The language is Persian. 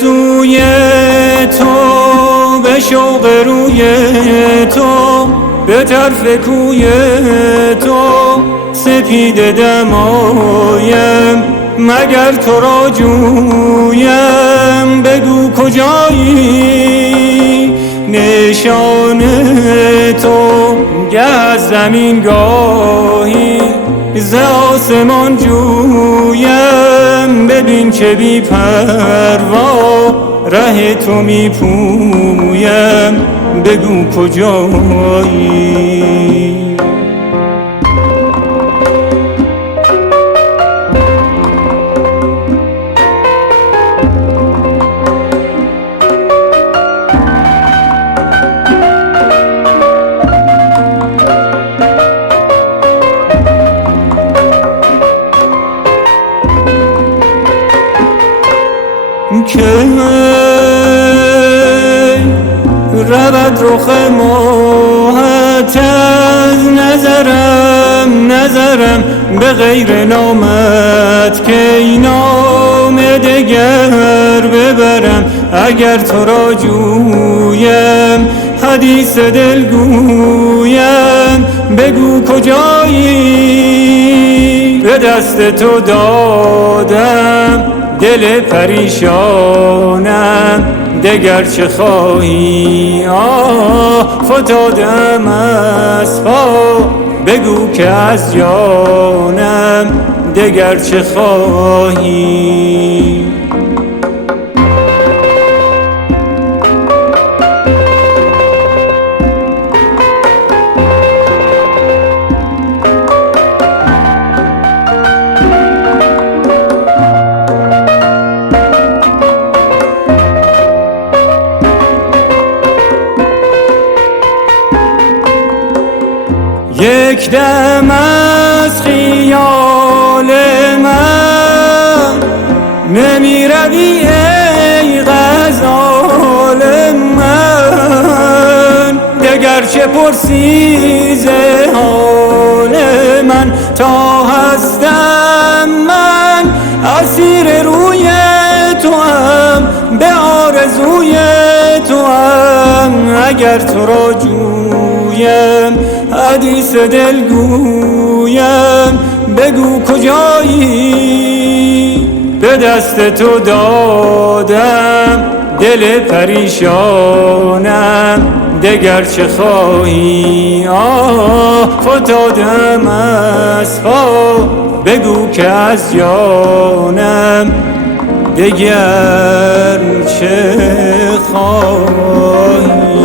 سوی تو، به شوق روی تو، به طرف کوی تو سپیده دمایم، مگر تو را جویم بگو کجایی؟ نشان تو گه از زمین گاهی ز آسمان جویم، ببین که بی پروا ره تو می پویم، بگو کجایی؟ که رود رخ ماهت از نظرم به غیر نامت که این نام دگر ببرم. اگر تو را جویم حدیث دل گویم، بگو کجایی؟ به دست تو دادم دل پریشانم، دگر چه خواهی؟ فتادم از پا، بگو که از جانم دگر چه خواهی؟ یک دم از خیال من نمی روی ای غزال من، دگر چه پرسی ز حال من؟ تا هستم من اسیر روی تو هم، به آرزوی تو هم. اگر تو را جویم حدیث دل گویم، بگو کجایی؟ به دست تو دادم دل پریشانم، دگر چه خواهی؟ فتادم از پا، بگو که از جانم دگر چه خواهی؟